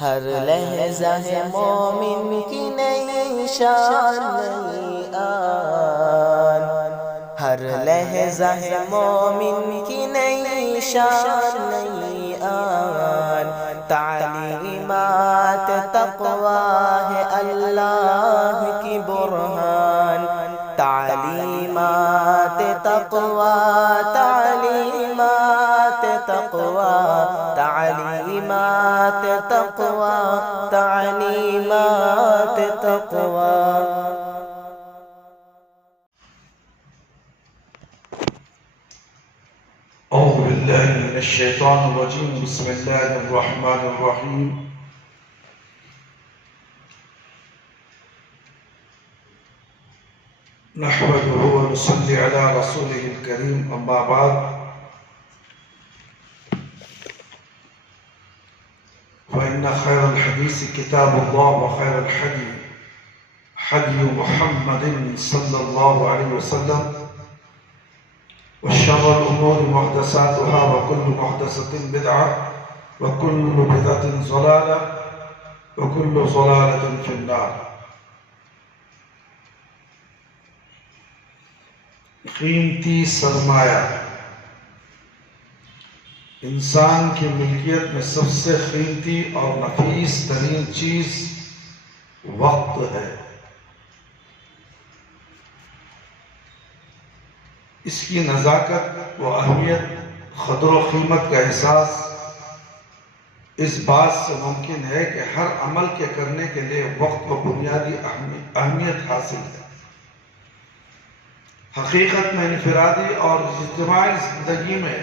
ہر لحظہ ہے مومن کی نئی شان نئی آن، ہر لحظہ ہے مومن کی نئی شان نئی آن، تعلیمات تقویٰ ہے اللہ کی برہان، تعلیمات تقویٰ، تعلیمات تقویٰ، تعلیمات تقویٰ، تعلیمات تقویٰ۔ اعوذ باللہ من الشیطان الرجیم، بسم اللہ الرحمن الرحیم۔ نحمده ونصلي على رسوله الكريم، اما بعد فإن خير الحديث كتاب الله، وخير الحدي حدي محمد صلى الله عليه وسلم، وشر الأمور محدثاتها، وكل محدثة بدعة، وكل بدعة ضلالة، وكل ضلالة في النار۔ قیمتی سرمایہ، انسان کی ملکیت میں سب سے قیمتی اور نفیس ترین چیز وقت ہے۔ اس کی نزاکت و اہمیت، قدر و قیمت کا احساس اس بات سے ممکن ہے کہ ہر عمل کے کرنے کے لیے وقت کو بنیادی اہمیت حاصل ہے۔ حقیقت میں انفرادی اور اجتماعی زندگی میں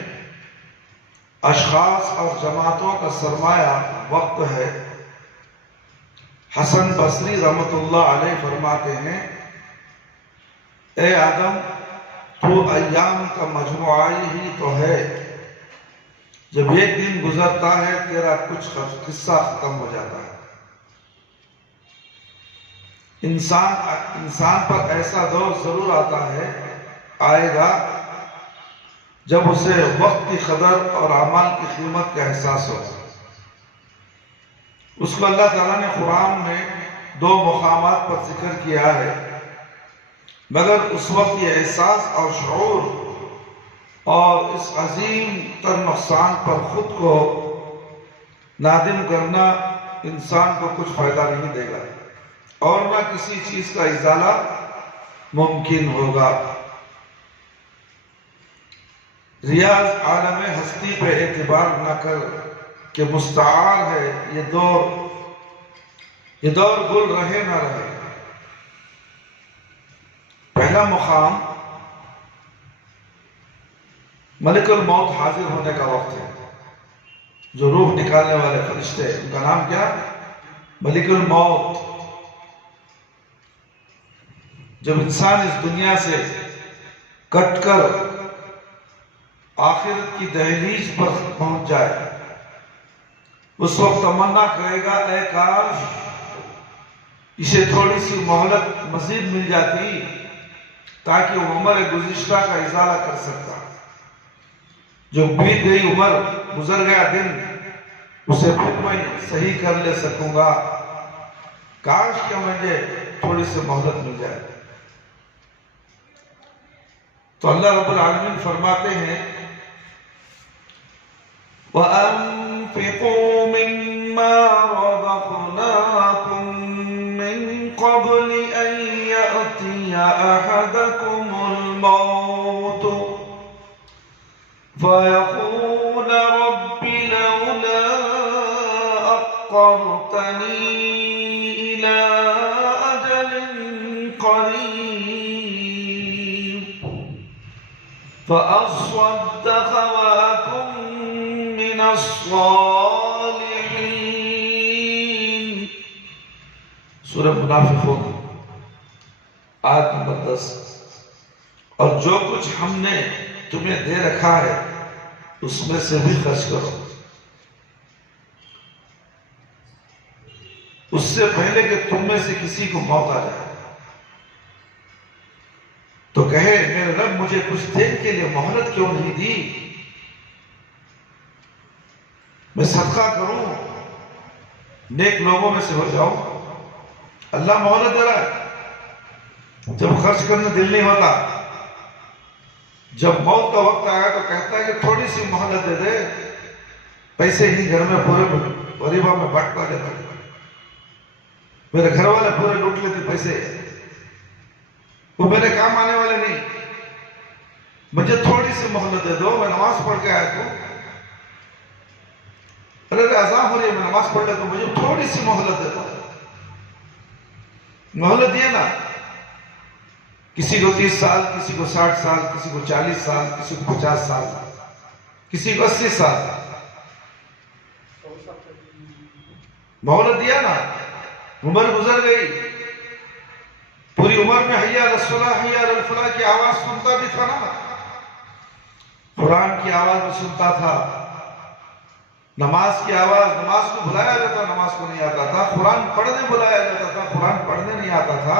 اشخاص اور جماعتوں کا سرمایہ وقت ہے۔ حسن بصری رحمۃ اللہ علیہ فرماتے ہیں، اے آدم، تو ایام کا مجموعہ ہی تو ہے، جب ایک دن گزرتا ہے تیرا کچھ قصہ ختم ہو جاتا ہے۔ انسان پر ایسا دور ضرور آئے گا جب اسے وقت کی قدر اور اعمال کی قیمت کا احساس ہوگا۔ اس کو اللہ تعالیٰ نے قرآن میں 2 مقامات پر ذکر کیا ہے، مگر اس وقت یہ احساس اور شعور اور اس عظیم تر نقصان پر خود کو نادم کرنا انسان کو کچھ فائدہ نہیں دے گا، اور نہ کسی چیز کا ازالہ ممکن ہوگا۔ ریاض عالم ہستی پہ اعتبار نہ کر کہ مستعار ہے یہ دور گل رہے نہ رہے۔ پہلا مقام ملک الموت حاضر ہونے کا وقت ہے، جو روح نکالنے والے فرشتے، ان کا نام کیا؟ ملک الموت۔ جب انسان اس دنیا سے کٹ کر آخرت کی دہلیز پر پہنچ جائے، اس وقت تمنا کرے گا، اے کاش اسے تھوڑی سی مہلت مزید مل جاتی تاکہ وہ عمر گزشتہ کا ازالہ کر سکتا۔ جو بیت گئی عمر، گزر گیا دن، اسے پھر میں صحیح کر لے سکوں گا۔ کاش کہ مجھے تھوڑی سی مہلت مل جائے۔ تو اللہ رب العالمین فرماتے ہیں، وَأَنفِقُوا مِمَّا رَزَقْنَاكُم مِّن قَبْلِ أَن يَأْتِيَ أَحَدَكُمُ الْمَوْتُ فَيَقُولَ رَبِّ لَوْلَا أَخَّرْتَنِي إِلَىٰ أَجَلٍ قَرِيبٍ فَأَصَّدَّقَ وَأَكُن مِّنَ الصَّالِحِينَ۔ سورہ منافقون آیت نمبر 10۔ اور جو کچھ ہم نے تمہیں دے رکھا ہے اس میں سے بھی خرچ کرو، اس سے پہلے کہ تم میں سے کسی کو موت آ جائے تو کہے، میرے رب مجھے کچھ دیر کے لیے مہلت کیوں نہیں دی، میں صدقہ کروں، نیک لوگوں میں سے ہو جاؤ. اللہ مہلت دے رہا ہے. جب خرچ کرنے دل نہیں ہوتا، جب موت کا وقت آیا تو کہتا ہے کہ تھوڑی سی مہلت دے دے، پیسے ہی گھر میں پورے غریبوں میں بانٹتا جاتا. میرے گھر والے پورے لوٹ لیتے پیسے، وہ میرے کام آنے والے نہیں. مجھے تھوڑی سی مہلت دے دو، میں نماز پڑھ کے آیا تو ارے اذان ہو رہی ہے، میں نماز پڑھ لیتا ہوں، مجھے تھوڑی سی مہلت دے دو. مہلت دیے نا. کسی کو 30 سال، کسی کو 60 سال، کسی کو 40 سال، کسی کو 50 سال، کسی کو 80 سال. مہلت دیا نا. عمر گزر گئی، پوری عمر میں حی علی الصلاۃ حی علی الفلاح کی آواز سنتا بھی تھا نا، قرآن کی آواز بھی سنتا تھا، نماز کی آواز، نماز کو بلایا جاتا، نماز کو نہیں آتا تھا، قرآن پڑھنے بلایا جاتا تھا، قرآن پڑھنے نہیں آتا تھا.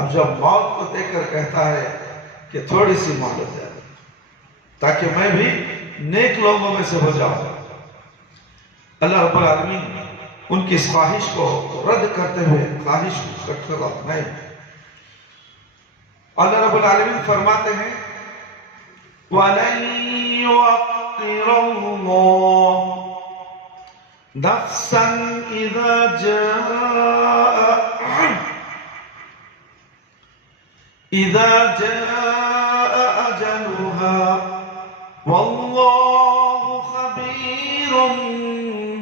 اب جب موت کو دیکھ کر کہتا ہے کہ تھوڑی سی مہلت دے دو تاکہ میں بھی نیک لوگوں میں سے ہو جاؤں. اللہ رب العالمین ان کی اس خواہش کو رد کرتے ہوئے خواہش کو نہیں. اللہ رب العالمین فرماتے ہیں وَلَن يُؤَخِّرَ اللَّهُ نَفْسًا إِذَا جَاءَ أَجَلُهَا وَاللَّهُ خَبِيرٌ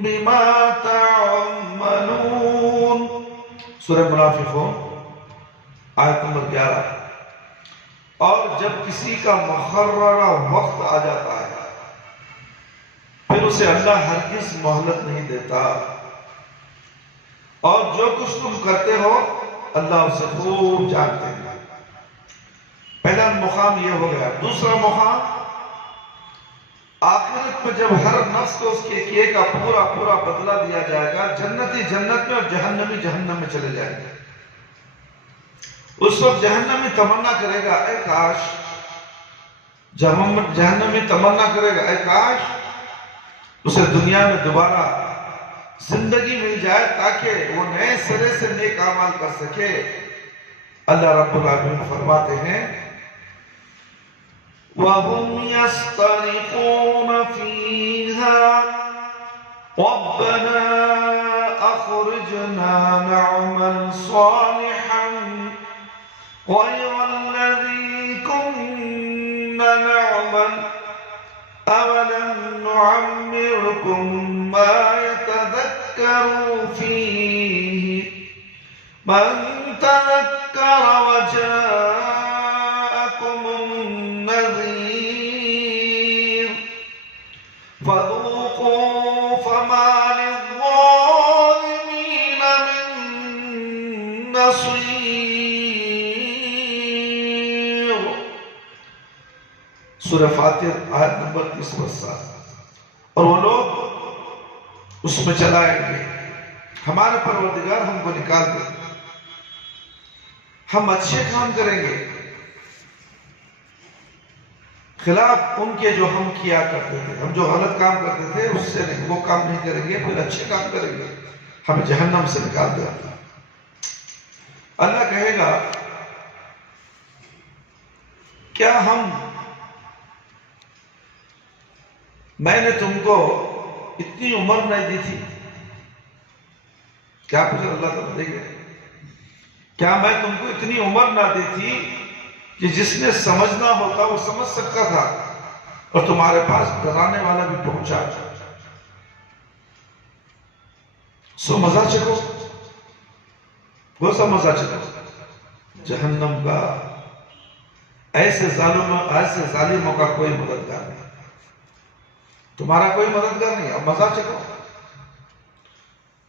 بِمَا تَعْمَلُونَ. سورہ منافقون آیت نمبر 11. اور جب کسی کا مقررہ وقت آ جاتا ہے پھر اسے اللہ ہرگز مہلت نہیں دیتا، اور جو کچھ تم کرتے ہو اللہ اسے خوب جانتے ہیں. پہلا مقام یہ ہو گیا. دوسرا مقام آخرت میں جب ہر نفس کو اس کے کیے کا پورا پورا بدلہ دیا جائے گا، جنتی جنت میں اور جہنمی جہنم میں چلے جائیں گے. اس وقت جہنمی تمنا کرے گا اے کاش، جہنمی تمنا کرے گا اے کاش اسے دنیا میں دوبارہ زندگی مل جائے تاکہ وہ نئے سرے سے نیک اعمال کر سکے. اللہ رب العالمین فرماتے ہیں وَهُمْ يَسْتَرِقُونَ فِيهَا رَبَّنَا أَخْرِجْنَا نَعْمَلْ صَالِحًا غَيْرَ الَّذِي كُنَّا نَعْمَلُ أَوَلَمْ نُعَمِّرْكُمْ مَا يَتَذَكَّرُ فِيهِ مَنْ تَذَكَّرَ وَجَاءَكُمُ النَّذِيرُ فَذُوقُوا فَمَا لِلظَّالِمِينَ مِنْ نَصِيرٍ. سورہ فاتر آیت نمبر 30. اور وہ لوگ اس میں چلائیں گے ہمارے پروردگار ہم کو نکال دے، ہم اچھے کام کریں گے خلاف ان کے جو ہم کیا کرتے تھے. ہم جو غلط کام کرتے تھے اس سے نہیں، وہ کام نہیں کریں گے، پھر اچھے کام کریں گے، ہمیں جہنم سے نکال دے. اللہ کہے گا کیا میں نے تم کو اتنی عمر نہیں دی تھی؟ کیا پوچھا اللہ تعالیٰ دے گا کیا میں تم کو اتنی عمر نہ دی تھی کہ جس نے سمجھنا ہوتا وہ سمجھ سکتا تھا، اور تمہارے پاس ڈرانے والا بھی پہنچا. سو مزہ چکو، وہ سا مزہ چکو جہنم کا. ایسے ظالموں کا کوئی مددگار نہیں، تمہارا کوئی مددگار نہیں. اب مزہ چکو.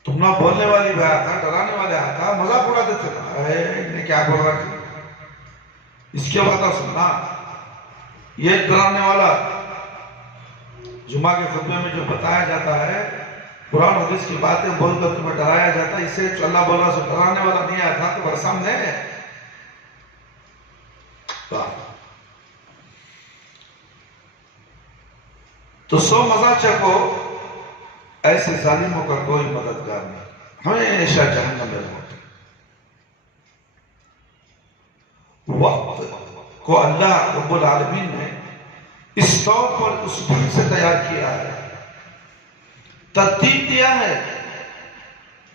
تم نہ بولنے والی بھی آیا تھا، ڈرانے والے آیا تھا، مذاق اڑاتے تھے نا، نے کیا بول رہا ہے اس کے بعد سننا. یہ ڈرانے والا جمعہ کے خطبے میں جو بتایا جاتا ہے، قرآن حدیث کی باتیں بول کر تمہیں ڈرایا جاتا ہے، اسے اللہ بول رہا سو ڈرانے والا نہیں آیا تھا تمہارے سامنے. تو سو مزہ چکو، ایسے ظالموں کا کوئی مددگار نہیں، ہمیشہ جہنم میں ہوتے۔ وقت کو اللہ رب العالمین نے اس طور پر اس ڈھنگ سے تیار کیا ہے، ترتیب دیا ہے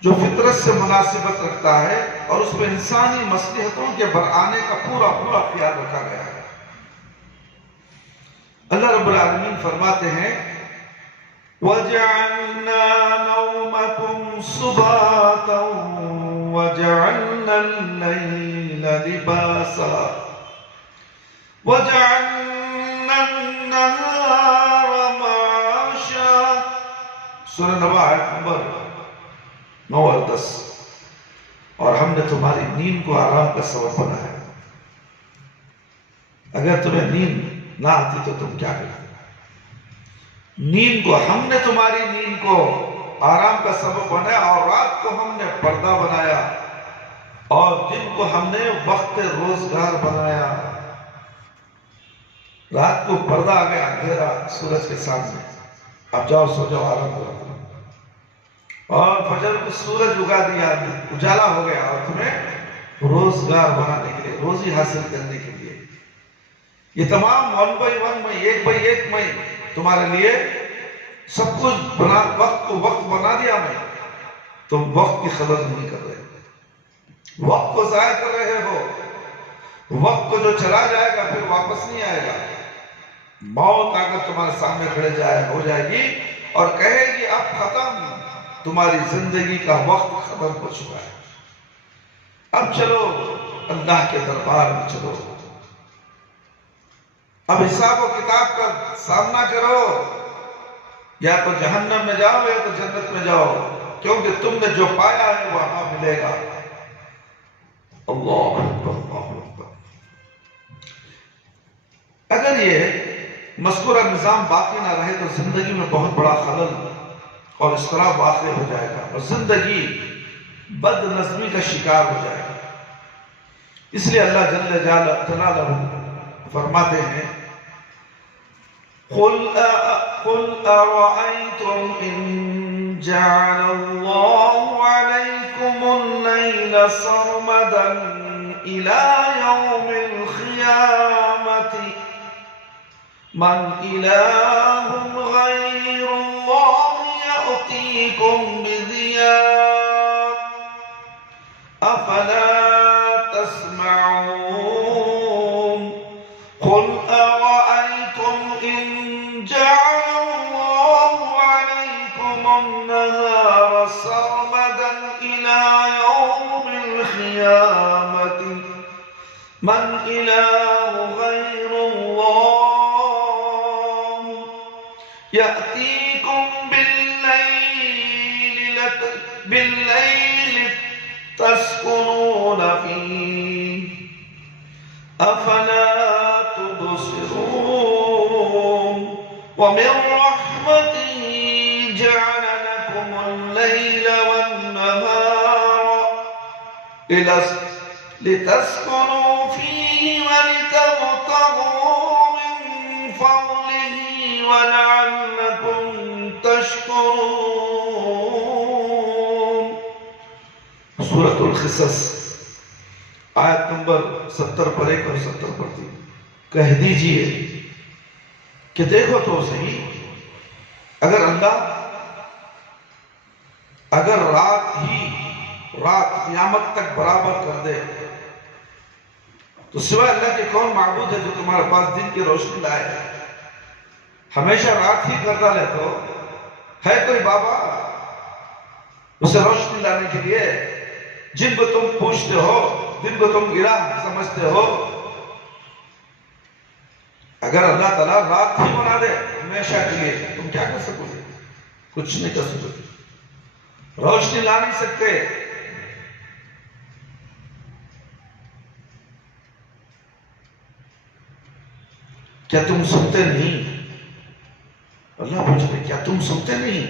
جو فطرت سے مناسبت رکھتا ہے، اور اس میں انسانی مصلحتوں کے برآنے کا پورا خیال رکھا گیا ہے۔ اللہ رب العالمین فرماتے ہیں وَجَعَلْنَا نَوْمَكُمْ سُبَاتًا وَجَعَلْنَا اللَّيْلَ لِبَاسًا وَجَعَلْنَا النَّهَارَ مَعَاشًا۔ سورہ نبأ آیت نمبر 9 اور 10۔ اور ہم نے تمہاری نیند کو آرام کا سبب بنایا۔ اگر تمہیں نیند نہ آتی تو تم کیا کرتے؟ نیند کو ہم نے تمہاری نیند کو آرام کا سبب بنایا، اور رات کو ہم نے پردہ بنایا، اور دن کو ہم نے وقت روزگار بنایا۔ رات کو پردہ آ گیا، اندھیرا سورج کے سامنے، اب جاؤ سو جاؤ، آرام کرو، اور فجر کو سورج اگا دیا، اجالا ہو گیا، اور تمہیں روزگار بنانے کے لیے، روزی حاصل کرنے کے لیے یہ تمام 1 by 1 میں، 1 by 1 میں تمہارے لیے سب کچھ بنا، وقت کو وقت بنا دیا میں۔ تم وقت کی قدر نہیں کر رہے، وقت کو ضائع کر رہے ہو۔ وقت کو جو چلا جائے گا پھر واپس نہیں آئے گا۔ موت اگر تمہارے سامنے کھڑے ہو جائے گی اور کہے گی اب ختم، تمہاری زندگی کا وقت ختم ہو چکا ہے، اب چلو اللہ کے دربار میں چلو، اب حساب و کتاب کا سامنا کرو، یا تو جہنم میں جاؤ یا تو جنت میں جاؤ، کیونکہ تم نے جو پایا ہے وہ وہاں ملے گا۔ اللہ اکبر، اللہ اکبر۔ اگر یہ مذکورہ نظام باقی نہ رہے تو زندگی میں بہت بڑا خلل اور اضطراب واقع ہو جائے گا، اور زندگی بد نظمی کا شکار ہو جائے گا۔ اس لیے اللہ جل جلالہ فرماتے ہیں قُلْ أَرَأَيْتُمْ إِن جَعَلَ اللَّهُ عَلَيْكُمُ اللَّيْلَ سَرْمَدًا إِلَى يَوْمِ الْقِيَامَةِ مَنْ إِلَٰهٌ غَيْرُ اللَّهِ يَأْتِيكُمْ بِضِيَاءٍ أَفَلَا تَسْمَعُونَ قُلْ أَرَأَيْتُمْ إِن جَعَلَ اللَّهُ عَلَيْكُمُ النَّهَارَ سَرْمَدًا إِلَى يَوْمِ الْقِيَامَةِ مَنْ إِلَٰهٌ غَيْرُ اللَّهِ يَأْتِيكُمْ بِاللَّيْلِ تَسْكُنُونَ فِيهِ أَفَلَا وَمِن رَحْمَتِهِ جَعَلَ لَكُمُ اللَّيْلَ وَالنَّهَارَ لِتَسْكُنُوا فِيهِ وَلِتَبْتَغُوا مِن فَضْلِهِ وَلَعَلَّكُمْ تَشْكُرُونَ۔ سورۃ القصص آیت نمبر 70 پر 1 اور 70 پر 3۔ کہہ دیجئے کہ دیکھو تو صحیح، اگر رات قیامت تک برابر کر دے تو سوائے اللہ کے کون معبود ہے جو تمہارے پاس دن کی روشنی لائے؟ ہمیشہ رات ہی کرتا لے تو ہے کوئی بابا اسے روشنی لانے کے لیے؟ جن کو تم پوچھتے ہو، جن کو تم الہ سمجھتے ہو، اگر اللہ تعالیٰ رات ہی بنا دے ہمیشہ کے لیے، تم کیا کر سکو گے؟ کچھ نہیں کر سکو گے، روشنی لا نہیں سکتے۔ کیا تم سنتے نہیں؟ اللہ پوچھتے کیا تم سنتے نہیں؟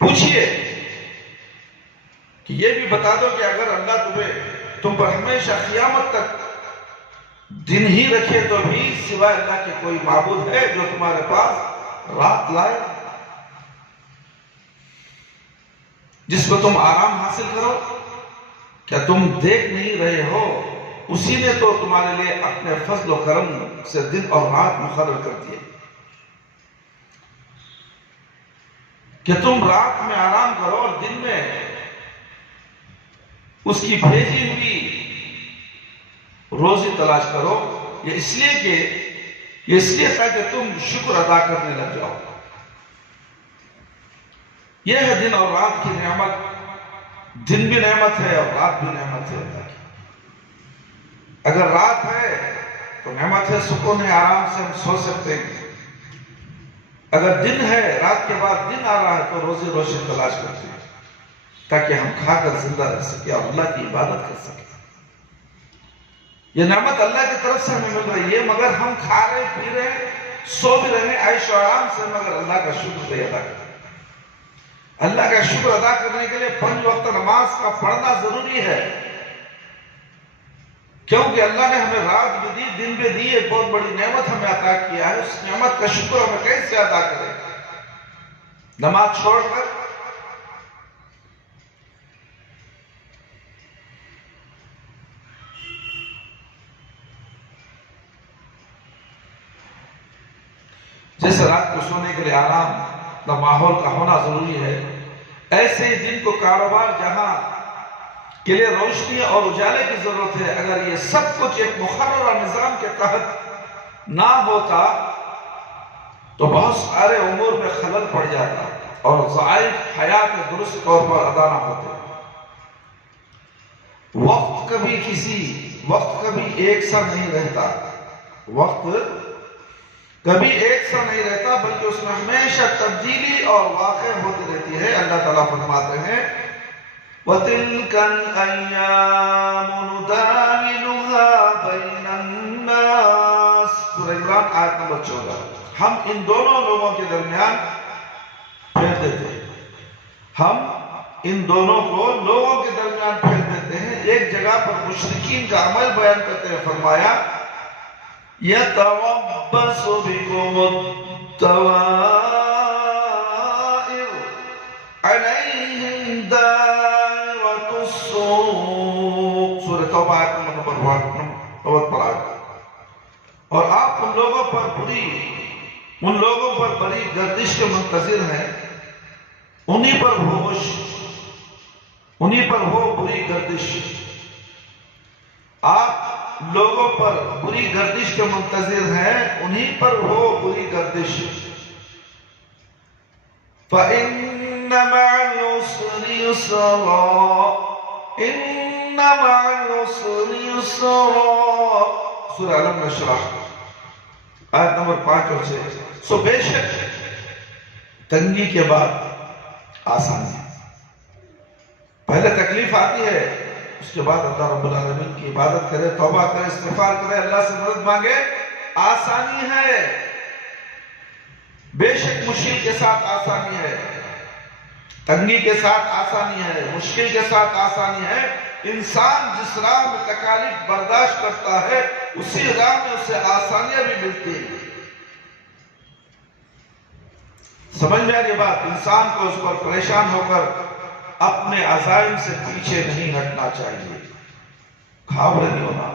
پوچھئے کہ یہ بھی بتا دو کہ اگر اللہ تم پر ہمیشہ قیامت تک دن ہی رکھے تو بھی سوائے اللہ کے کوئی معبود ہے جو تمہارے پاس رات لائے؟ جس کو تم آرام حاصل کرو، کیا تم دیکھ نہیں رہے ہو اسی نے تو تمہارے لیے اپنے فضل و کرم سے دن اور رات مقرر کر دیے کہ تم رات میں آرام کرو اور دن میں اس کی بھیجی ہوئی روزی تلاش کرو۔ یہ اس لیے تھا کہ تم شکر ادا کرنے لگ جاؤ۔ یہ ہے دن اور رات کی نعمت۔ دن بھی نعمت ہے اور رات بھی نعمت ہے اللہ کی۔ اگر رات ہے تو نعمت ہے، سکون ہے، آرام سے ہم سو سکتے ہیں۔ اگر دن ہے، رات کے بعد دن آ رہا ہے تو روزی روشن تلاش کرتے ہیں تاکہ ہم کھا کر زندہ رہ سکیں اور اللہ کی عبادت کر سکیں۔ یہ نعمت اللہ کی طرف سے ہمیں مل رہی ہے، مگر ہم کھا رہے، پی رہے، سو بھی رہے عیش و آرام سے، مگر اللہ کا شکر نہیں ادا کرتے۔ اللہ کا شکر ادا کرنے کے لیے 5 وقت نماز کا پڑھنا ضروری ہے، کیونکہ اللہ نے ہمیں رات بھی دی، دن بھی دی، ایک بہت بڑی نعمت ہمیں عطا کیا ہے۔ اس نعمت کا شکر ہمیں کیسے ادا کریں؟ نماز چھوڑ کر؟ جیسے رات کو سونے کے لیے آرام کا ماحول کا ہونا ضروری ہے، ایسے ہی دن کو کاروبار جہاں کے لیے روشنی اور اجالے کی ضرورت ہے۔ اگر یہ سب کچھ ایک مقررہ نظام کے تحت نہ ہوتا تو بہت سارے امور میں خلل پڑ جاتا اور ضعیف حیات درست طور پر ادا نہ ہوتے۔ وقت کبھی ایک سا نہیں رہتا، وقت کبھی ایک سا نہیں رہتا، بلکہ اس میں ہمیشہ تبدیلی اور واقع ہوتی رہتی ہے۔ اللہ تعالیٰ فرماتے ہیں وَتِلْكَ الْأَيَّامُ نُدَاوِلُهَا بَيْنَ النَّاسِ، سورہ عمران آیت نمبر 14۔ ہم ان دونوں لوگوں کے درمیان پھیر دیتے ہیں، ہم ان دونوں کو لوگوں کے درمیان پھیر دیتے ہیں۔ ایک جگہ پر مشرکین کا عمل بیان کرتے ہیں، فرمایا يَتَوَبَّصُ بِكُمُ الطَّوَائِرُ عَلَيْهِمْ دَائِرَةُ السُّوءِ، سورہ توبہ آیت نمبر 1 پر آئے۔ اور آپ ان لوگوں پر بڑی گردش کے منتظر ہیں، انہی پر ہو بری گردش۔ آپ لوگوں پر بری گردش کے منتظر ہیں، انہی پر ہو بری گردش۔ فَإِنَّ مَعَ الْعُسْرِ يُسْرًا، إِنَّ مَعَ الْعُسْرِ يُسْرًا، سورہ علم نشرح آیت نمبر 5 اور 6۔ سو بے شک تنگی کے بعد آسانی ہے۔ پہلے تکلیف آتی ہے، اس کے بعد اللہ رب العالمین کی عبادت کرے، توبہ کرے، استغفار کرے، اللہ سے مدد مانگے، آسانی ہے۔ بے شک مشکل کے ساتھ آسانی ہے، تنگی کے ساتھ آسانی ہے، مشکل کے ساتھ آسانی ہے۔ انسان جس راہ میں تکالیف برداشت کرتا ہے، اسی راہ میں اسے آسانیاں بھی ملتی ہیں۔ سمجھ میں آ رہی بات؟ انسان کو اس پر پریشان ہو کر اپنے عزائم سے پیچھے نہیں ہٹنا چاہیے، گھبرا نہیں ہونا،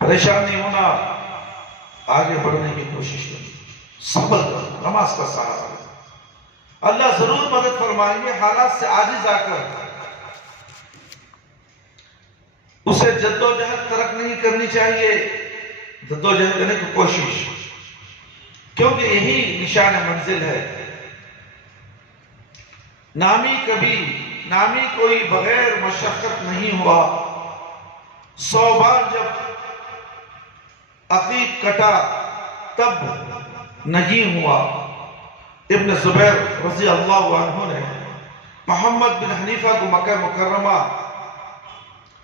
پریشان نہیں ہونا، آگے بڑھنے کی کوشش کرنا، صبر کرنا، نماز کا سہارا لینا۔ اللہ ضرور مدد فرمائیں گے۔ حالات سے عاجز آ کر اسے جدوجہد ترک نہیں کرنی چاہیے، جدوجہد کرنے کی کوشش، کیونکہ یہی نشان منزل ہے۔ نامی کوئی بغیر مشقت نہیں ہوا، 100 بار جب عقیق کٹا تب نہیں ہوا۔ ابن زبیر رضی اللہ عنہ نے محمد بن حنیفہ کو مکہ مکرمہ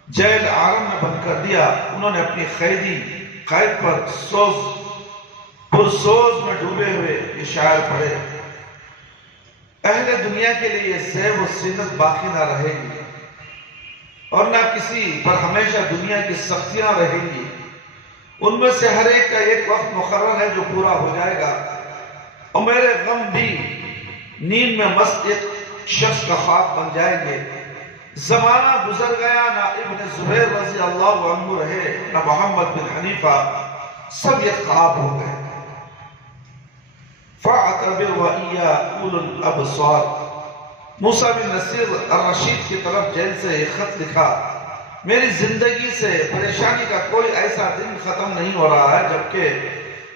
جیل عارم میں بند کر دیا۔ انہوں نے اپنی قید پر پرسوز میں ڈوبے ہوئے یہ شاعر پڑھے، اہل دنیا کے لیے یہ زیب و زینت باقی نہ رہے گی، اور نہ کسی پر ہمیشہ دنیا کی سختیاں رہیں گی۔ ان میں سے ہر ایک کا ایک وقت مقرر ہے جو پورا ہو جائے گا، اور میرے غم بھی نیند میں مست ایک شخص کا خواب بن جائیں گے. زمانہ گزر گیا، نہ ابن زبیر رضی اللہ عنہ رہے نہ محمد بن حنیفہ، سب یہ خواب ہو گئے. فَاعْتَبِرْ وَإِيَّا أُولُو الْأَبْصَارِ. موسیٰ بن نصیر الرشید کی طرف جیل سے ایک خط لکھا، میری زندگی سے پریشانی کا کوئی ایسا دن ختم نہیں ہو رہا ہے جبکہ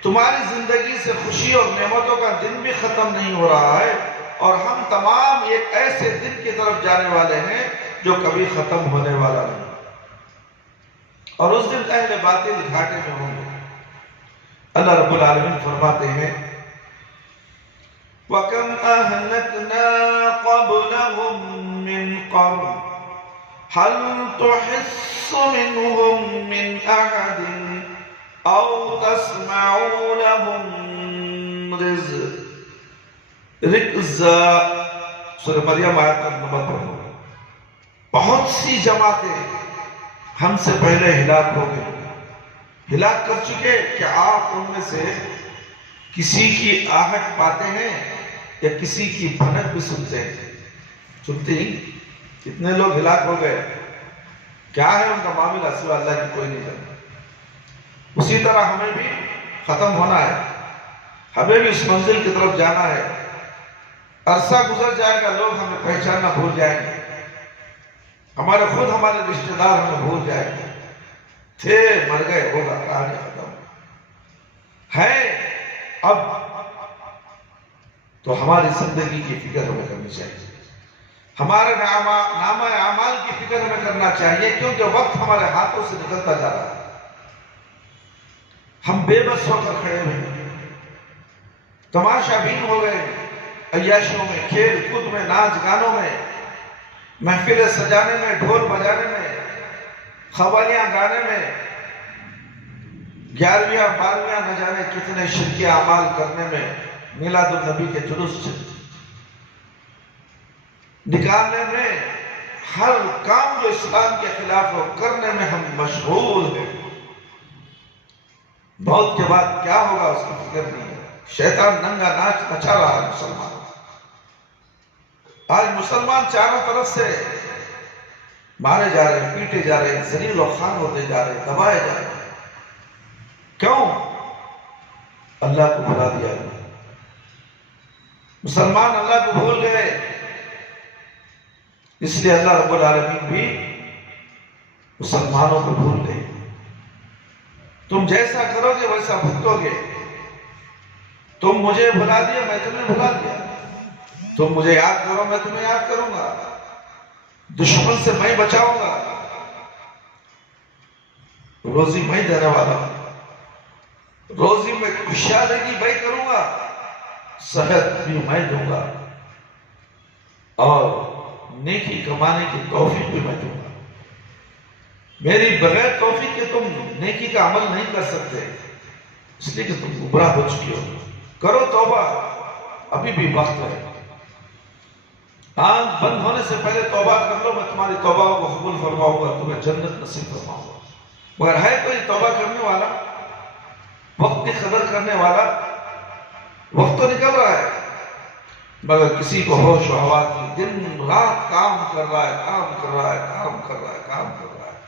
تمہاری زندگی سے خوشی اور نعمتوں کا دن بھی ختم نہیں ہو رہا ہے، اور ہم تمام ایک ایسے دن کی طرف جانے والے ہیں جو کبھی ختم ہونے والا نہیں، اور اس دن اہل باطل گھاٹے میں ہوں گے. اللہ رب العالمین فرماتے ہیں وَكَمْ أَهْلَكْنَا قَبْلَهُمْ مِنْ قَرْنٍ هَلْ تُحِسُّ مِنْهُمْ مِنْ أَحَدٍ أَوْ تَسْمَعُ لَهُمْ رِكْزًا. سورہ مریم آیت نمبر 2. بہت سی جماعتیں ہم سے پہلے ہلاک ہو گئے، ہلاک کر چکے، کہ آپ ان میں سے کسی کی آہٹ پاتے ہیں یا کسی کی بھنک بھی سنتے ہیں؟ سنتے ہی. کتنے لوگ ہلاک ہو گئے، کیا ہے ان کا معاملہ سوا اللہ کی کوئی نہیں جانتا. اسی طرح ہمیں بھی ختم ہونا ہے، ہمیں بھی اس منزل کی طرف جانا ہے. عرصہ گزر جائے گا، لوگ ہمیں پہچاننا بھول جائیں گے، ہمارے رشتہ دار ہمیں بھول جائیں گے. تھے، مر گئے، ہوگا، کہانی ختم ہے. اب تو ہماری زندگی کی فکر ہمیں کرنی چاہیے، ہمارے نامہ اعمال کی فکر ہمیں کرنا چاہیے، کیونکہ وقت ہمارے ہاتھوں سے نکلتا جا رہا ہے. ہم بے بس ہو کر کھڑے ہوئے، تماشا بین ہو گئے، عیاشیوں میں، کھیل کود میں، ناچ گانوں میں، محفلیں سجانے میں، ڈھول بجانے میں، قوالیاں گانے میں، 11ویں 12ویں نہ جانے کتنے شرکی اعمال کرنے میں، میلاد النبی کے جلوس نکالنے میں، ہر کام جو اسلام کے خلاف ہو کرنے میں ہم مشغول ہیں. موت کے بعد کیا ہوگا اس کی فکر نہیں ہے. شیطان ننگا ناچ نچا رہا ہے مسلمان. آج مسلمان چاروں طرف سے مارے جا رہے ہیں، پیٹے جا رہے ہیں، ذلیل و خوار ہوتے جا رہے ہیں، دبائے جا رہے ہیں. کیوں؟ اللہ کو بھلا دیا ہے. مسلمان اللہ کو بھول گئے، اس لیے اللہ رب العالمین بھی مسلمانوں کو بھول گئے. تم جیسا کرو گے ویسا بھگتو گے. تم مجھے بھلا دیا، میں تمہیں بھلا دیا. تم مجھے یاد کرو، میں تمہیں یاد کروں گا. دشمن سے میں بچاؤں گا. روزی میں دینے والا ہوں، روزی میں کشادگی میں کروں گا، صحت بھی میں دوں گا، اور نیکی کمانے کی توفیق بھی میں دوں گا. میری بغیر توفیق کے تم نیکی کا عمل نہیں کر سکتے، اس لیے کہ تم گمراہ ہو چکے ہو. کرو توبہ، ابھی بھی وقت ہے. آنکھ بند ہونے سے پہلے توبہ کر لو، میں تمہاری توبہ کو قبول فرماؤں گا، تمہیں جنت نصیب فرماؤں گا. مگر ہے کوئی توبہ کرنے والا، وقت کی قدر کرنے والا؟ وقت تو نکل رہا ہے، مگر کسی کو ہوش و حواس کی، دن رات کام کر رہا ہے، کام کر رہا ہے، کام کر رہا ہے، کام کر رہا ہے.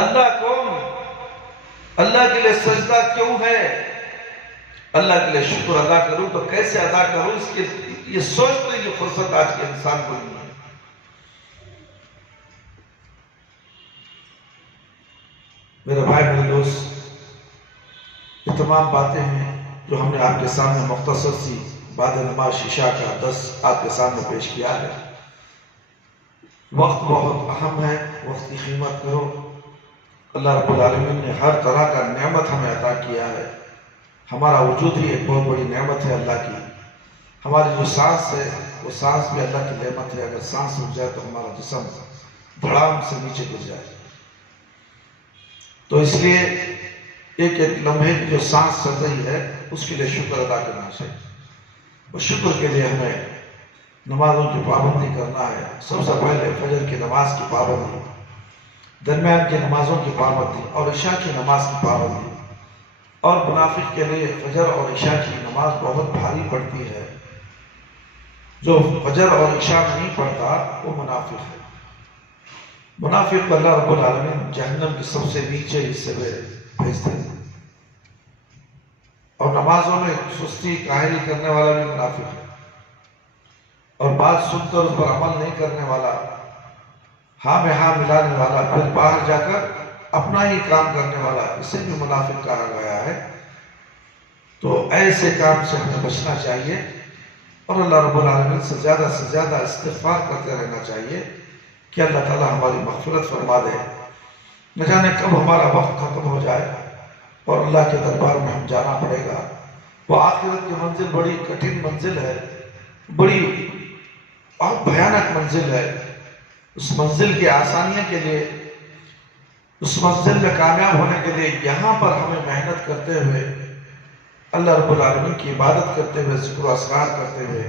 اللہ کون؟ اللہ کے لیے سجدہ کیوں ہے؟ اللہ کے لیے شکر ادا کروں تو کیسے ادا کروں، اس کے یہ سوچنے کی فرصت آج کے انسان کو نہیں ہے. میرے بھائی، میرے دوست، یہ تمام باتیں ہیں جو ہم نے آپ کے سامنے مختصر سی بعد نماز شیشہ کا درس آپ کے سامنے پیش کیا ہے. وقت بہت اہم ہے، وقت کی قیمت کرو. اللہ رب العالمین نے ہر طرح کا نعمت ہمیں عطا کیا ہے. ہمارا وجود ہی ایک بہت بڑی نعمت ہے اللہ کی. ہماری جو سانس ہے وہ سانس بھی اللہ کی نعمت ہے. اگر سانس رک جائے تو ہمارا جسم دھڑام سے نیچے گر جائے. تو اس لیے ایک ایک لمحے کی جو سانس چل رہی ہے اس کے لیے شکر ادا کرنا چاہیے. اور شکر کے لیے ہمیں نمازوں کی پابندی کرنا ہے. سب سے پہلے فجر کی نماز کی پابندی، درمیان کی نمازوں کی پابندی، اور عشاء کی نماز کی پابندی. اور منافق کے لیے فجر اور عشاء کی نماز بہت بھاری پڑتی ہے. جو فجر اور عشاء نہیں پڑھتا وہ منافق ہے. منافق کو اللہ رب العالمین جہنم کی سب سے نیچے حصے میں بھیجتے ہیں. اور نمازوں میں سستی کاہلی کرنے والا بھی منافق ہے. اور بات سن کر اس پر عمل نہیں کرنے والا، ہاں میں ہاں ملانے والا، پھر باہر جا کر اپنا ہی کام کرنے والا، اسے بھی منافق کہا گیا ہے. تو ایسے کام سے ہمیں بچنا چاہیے اور اللہ رب العالمین سے زیادہ استغفار کرتے رہنا چاہیے کہ اللہ تعالی ہماری مغفرت فرما دے. نہ جانے کب ہمارا وقت ختم ہو جائے اور اللہ کے دربار میں ہم جانا پڑے گا. وہ آخرت کی منزل بڑی کٹھن منزل ہے، بڑی اور بھیانک منزل ہے. اس منزل کی آسانیوں کے لیے، اس منزل میں کامیاب ہونے کے لیے یہاں پر ہمیں محنت کرتے ہوئے، اللہ رب العالمین کی عبادت کرتے ہوئے، ذکر و اذکار کرتے ہوئے،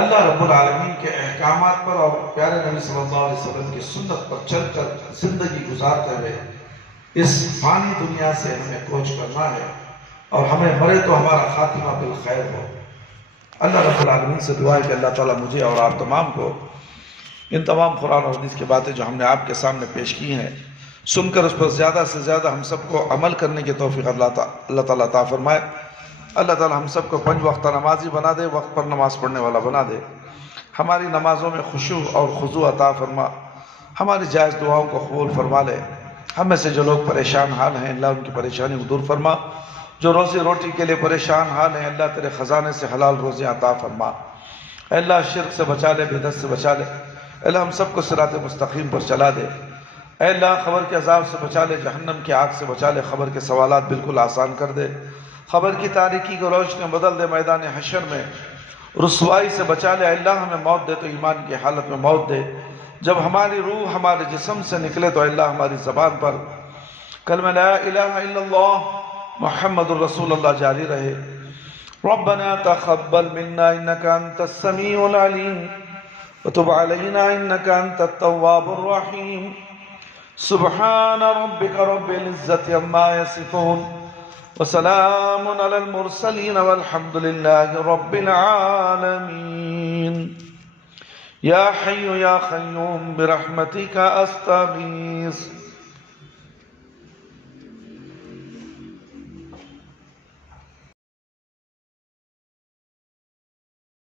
اللہ رب العالمین کے احکامات پر اور پیارے نبی صلی اللہ علیہ وسلم کی سنت پر چل کر زندگی گزارتے ہوئے اس فانی دنیا سے ہمیں کوچ کرنا ہے اور ہمیں مرے تو ہمارا خاتمہ بالخیر ہو. اللہ رب العالمین سے دعا ہے کہ اللہ تعالیٰ مجھے اور آپ تمام کو ان تمام قرآن اور حدیث کی باتیں جو ہم نے آپ کے سامنے پیش کی ہیں سن کر اس پر زیادہ سے زیادہ ہم سب کو عمل کرنے کی توفیق اللہ تعالیٰ عطا فرمائے. اللہ تعالیٰ ہم سب کو 5 وقتہ نمازی بنا دے، وقت پر نماز پڑھنے والا بنا دے. ہماری نمازوں میں خشوع اور خضوع عطا فرما، ہماری جائز دعاؤں کو قبول فرما لے. ہم میں سے جو لوگ پریشان حال ہیں اللہ ان کی پریشانی کو دور فرما. جو روزی روٹی کے لیے پریشان حال ہیں اللہ تیرے خزانے سے حلال روزی عطا فرما. اے اللہ شرک سے بچا لے، بدعت سے بچا لے. اے اللہ ہم سب کو صراط مستقیم پر چلا دے. اے اللہ قبر کے عذاب سے بچا لے، جہنم کی آگ سے بچا لے، قبر کے سوالات بالکل آسان کر دے، قبر کی تاریکی کو روشنی بدل دے، میدان حشر میں رسوائی سے بچا لے. اے اللہ ہمیں موت دے تو ایمان کی حالت میں موت دے. جب ہماری روح ہمارے جسم سے نکلے تو اے اللہ ہماری زبان پر کلمہ لا الہ الا اللہ محمد الرسول اللہ جاری رہے. ربنا تقبل منا انك انت السميع العليم وتب علينا انك انت التواب الرحيم. سبحان ربك رب العزة عما يصفون وسلام على المرسلين والحمد لله رب العالمين. يا حي يا قيوم برحمتك استغيث